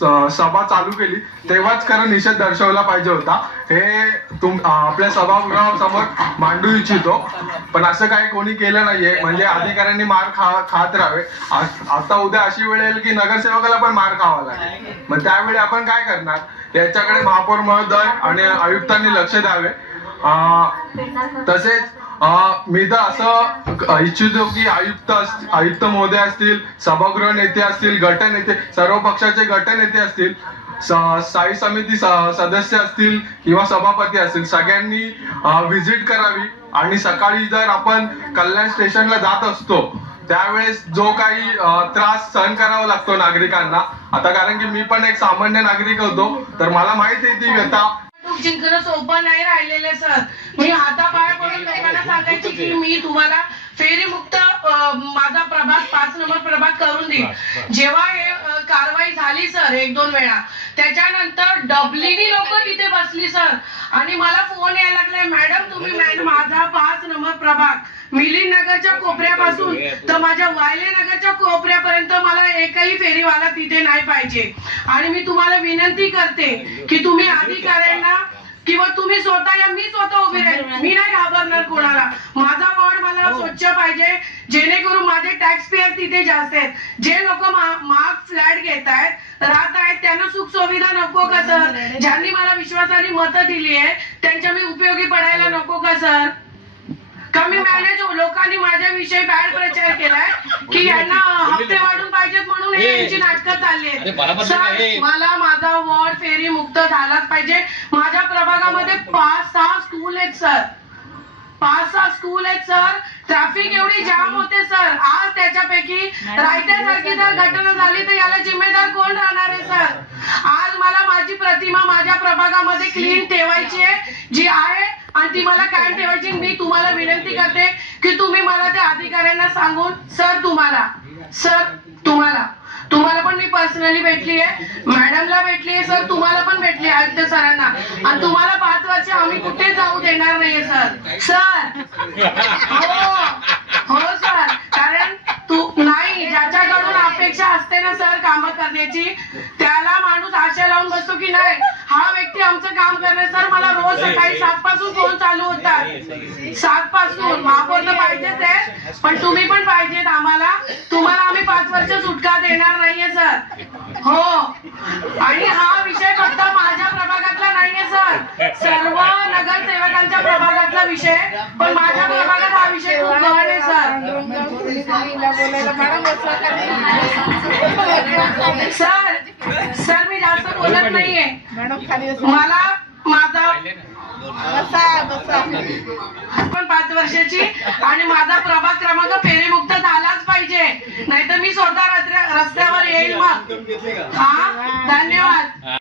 सभा चालू केली तेव्हाच खरं निषेध दर्शवला पाहिजे होता, हे आपल्या सभागृहासमोर मांडू इच्छितो. पण असं काही कोणी केलं नाहीये, म्हणजे अधिकाऱ्यांनी मार खात राहावे. आता उद्या अशी वेळ येईल की नगरसेवकाला पण मार खावा लागेल, मग त्यावेळी आपण काय करणार? याच्याकडे महापौर महोदय आणि आयुक्तांनी लक्ष द्यावे. तसेच मी तर असं इच्छितो की आयुक्त महोदय असतील, सभागृह नेते असतील, गटनेते, सर्व पक्षाचे गटनेते असतील, स्थायी समिती सदस्य असतील किंवा सभापती असतील, सगळ्यांनी व्हिजिट करावी. आणि सकाळी जर आपण कल्याण स्टेशनला जात असतो त्यावेळेस जो काही त्रास सहन करावा लागतो नागरिकांना, आता कारण की मी पण एक सामान्य नागरिक होतो, तर मला माहित आहे ती व्यथा. जिंकणं सोपं नाही राहिलेले सर. मी हातापाय पडून लोकांना सांगायची की मी तुम्हाला फेरीमुक्त माझा प्रभाग 5 नंबर प्रभाग करून देईन. जेव्हा हे कारवाई झाली सर 1-2 वेळा, त्याच्यानंतर डबलीनी लोक तिथे बसली सर आणि मला फोन यायला लागलाय, मॅडम तुम्ही माझा 5 नंबर प्रभाग मिलिंद नगरच्या कोपऱ्यापासून तर माझ्या वायले नगरच्या कोपऱ्यापर्यंत मला एकही फेरीवाला तिथे नाही पाहिजे. आणि मी तुम्हाला विनंती करते की तुम्ही अधिकाऱ्यांना किंवा तुम्ही स्वतः या, मी स्वतः उभी राहील, मी नाही घाबरणार कोणाला. माझा वॉर्ड मला स्वच्छ पाहिजे, जेणेकरून माझे टॅक्स पेअर तिथे जास्त आहेत. जे लोक महाग फ्लॅट घेत आहेत राहत आहेत त्यांना सुख सुविधा नको का सर? ज्यांनी मला विश्वासाने मतं दिली आहे त्यांच्या मी उपयोगी पडायला नको का सर? कमी मॅनेज लोकांनी माझ्याविषयी बॅड प्रचार केलाय की यांना हप्ते वाढून पाहिजेत म्हणून यांची नाटकं चालली आहेत. सर मला माझा वॉर्ड फेरी मुक्त झालाच पाहिजे. माझ्या प्रभागामध्ये 5-6 स्कूल आहेत सर, 5-6 स्कूल आहेत सर. ट्रॅफिक एवढी जाम होते सर. आज त्याच्यापैकी रायत्यासारखी जर घटना झाली तर याला जिम्मेदार कोण राहणार आहे सर? आज मला माझी प्रतिमा माझ्या प्रभागामध्ये क्लीन ठेवायची आहे जी आहे आणि ती मला कायम ठेवायची. मी तुम्हाला विनंती करते की तुम्ही मला त्या अधिकाऱ्यांना सांगून तुम्हाला पण मी पर्सनली भेटली आहे, मॅडमला भेटली आहे सर, तुम्हाला पण भेटली आयुक्त सरांना. आणि तुम्हाला 5 वर्ष आम्ही कुठे जाऊ देणार नाहीये सर. हो सर, कारण नाही ज्याच्याकडून अपेक्षा असते ना सर काम करण्याची त्याला माणूस आशा लावून बसतो की नाही हा व्यक्ती आमचं काम करणार. सर मला रोज सकाळी 7 पासून फोन चालू होतात, 7 पासून. महापौर तर पाहिजेच आहे पण तुम्ही पण पाहिजेत आम्हाला. तुम्हाला आम्ही 5 वर्ष सुटका देणार नाहीये सर. हो, आणि हा विषय फक्त माझ्या प्रभागातला नाहीये सर, सर्व नगरसेवकांच्या प्रभागातला विषय. पण माझ्या प्रभागात हा विषय खूप गहन आहे सर. सर मी जास्त बोलत नाहीये. मला माझा पण 5 वर्षाची आणि माझा प्रभाग क्रमांक फेरीमुक्त झालाच पाहिजे, नाहीतर मी स्वतः रस्त्यावर येईल. मग हा धन्यवाद.